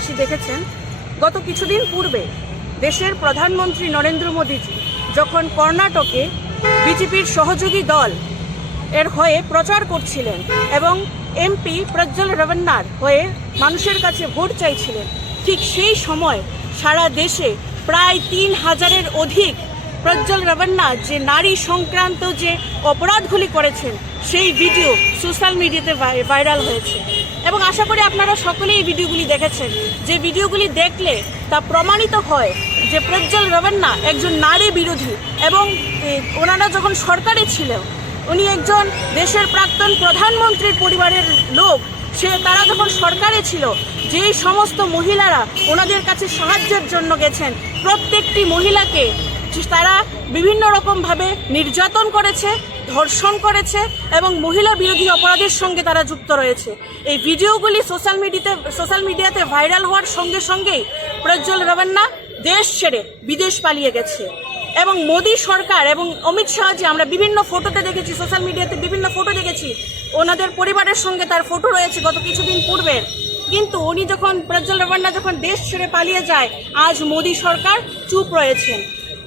দেশবাসী দেখেছেন, গত কিছুদিন পূর্বে দেশের প্রধানমন্ত্রী নরেন্দ্র মোদীজি যখন কর্ণাটকে বিজেপির সহযোগী দল এর হয়ে প্রচার করছিলেন এবং এমপি প্রজ্জ্বল রেভান্নার হয়ে মানুষের কাছে ভোট চাইছিলেন, ঠিক সেই সময় সারা দেশে প্রায় ৩,০০০-এর অধিক প্রজ্জ্বল রেভান্না যে নারী সংক্রান্ত যে অপরাধগুলি করেছেন সেই ভিডিও সোশ্যাল মিডিয়াতে ভাইরাল হয়েছে। এবং আশা করি আপনারা সকলেই এই ভিডিওগুলি দেখেছেন। যে ভিডিওগুলি দেখলে তা প্রমাণিত হয় যে প্রজ্জ্বল রেভান্না একজন নারী বিরোধী এবং ওনারা যখন সরকারে ছিল, উনি একজন দেশের প্রাক্তন প্রধানমন্ত্রীর পরিবারের লোক, তারা যখন সরকারে ছিল যেই সমস্ত মহিলারা ওনাদের কাছে সাহায্যের জন্য গেছেন, প্রত্যেকটি মহিলাকে তারা বিভিন্ন রকমভাবে নির্যাতন করেছে, ধর্ষণ করেছে এবং মহিলা বিরোধী অপরাধের সঙ্গে তারা যুক্ত রয়েছে। এই ভিডিওগুলি সোশ্যাল মিডিয়াতে ভাইরাল হওয়ার সঙ্গে সঙ্গেই প্রজ্জ্বল রেভান্না দেশ ছেড়ে বিদেশ পালিয়ে গেছে। এবং মোদী সরকার এবং অমিত শাহজি, আমরা বিভিন্ন ফটোতে দেখেছি, সোশ্যাল মিডিয়াতে বিভিন্ন ফটো দেখেছি, ওনাদের পরিবারের সঙ্গে তার ফটো রয়েছে গত কিছুদিন পূর্বের। কিন্তু উনি যখন প্রজ্জ্বল রেভান্না যখন দেশ ছেড়ে পালিয়ে যায়, আজ মোদী সরকার চুপ রয়েছেন।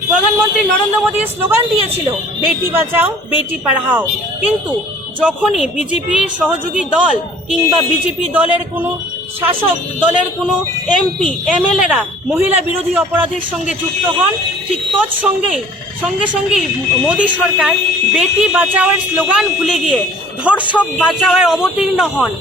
প্রধানমন্ত্রী নরেন্দ্র মোদী স্লোগান দিয়েছিল বেটি বাঁচাও বেটি পড়াও, কিন্তু যখনই বিজেপির সহযোগী দল কিংবা বিজেপি দলের কোনো শাসক দলের কোনো এমপি এমএলএরা মহিলা বিরোধী অপরাধের সঙ্গে যুক্ত হন, ঠিক সঙ্গে সঙ্গেই মোদী সরকার বেটি বাঁচাওয়ের স্লোগান ভুলে গিয়ে ধর্ষক বাঁচাওয়ে অবতীর্ণ হন।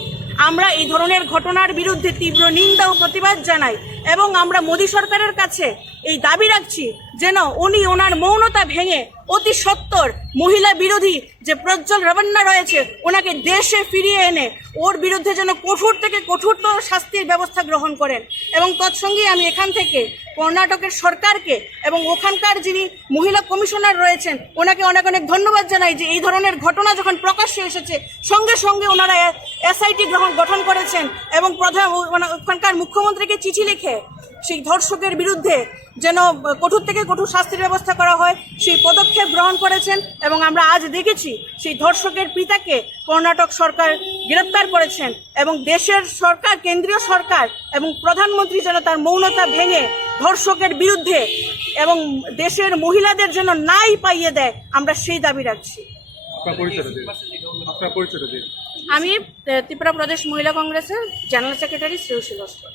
আমরা এই ধরনের ঘটনার বিরুদ্ধে তীব্র নিন্দা ও প্রতিবাদ জানাই এবং আমরা মোদী সরকারের কাছে এই দাবি রাখছি যেন উনি ওনার মৌনতা ভেঙে অতি সত্বর মহিলা বিরোধী যে প্রজ্জ্বল রেভান্না রয়েছে ওনাকে দেশে ফিরিয়ে এনে ওর বিরুদ্ধে যেন কঠোর থেকে কঠোরতর শাস্তির ব্যবস্থা গ্রহণ করেন। এবং তৎসঙ্গে আমি এখান থেকে কর্ণাটকের সরকারকে এবং ওখানকার যিনি মহিলা কমিশনার রয়েছেন ওনাকে অনেক অনেক ধন্যবাদ জানাই যে এই ধরনের ঘটনা যখন প্রকাশ্যে এসেছে সঙ্গে সঙ্গে ওনারা এসআইটি গঠন করেছেন এবং ওখানকার মুখ্যমন্ত্রীকে চিঠি লিখে সেই ধর্ষকের বিরুদ্ধে যেন কঠোর থেকে কঠোর শাস্তির ব্যবস্থা করা হয় সেই পদক্ষেপ গ্রহণ করেছেন। এবং আমরা আজ দেখেছি সেই ধর্ষকের পিতাকে কর্ণাটক সরকার গ্রেপ্তার করেছেন এবং দেশের সরকার, কেন্দ্রীয় সরকার এবং প্রধানমন্ত্রী যেন তার মৌনতা ভেঙে ধর্ষকের বিরুদ্ধে এবং দেশের মহিলাদের যেন নাই পাইয়ে দেয়, আমরা সেই দাবি রাখছি। আমি ত্রিপুরা প্রদেশ মহিলা কংগ্রেসের জেনারেল সেক্রেটারি শ্রেয়সী লস্কর।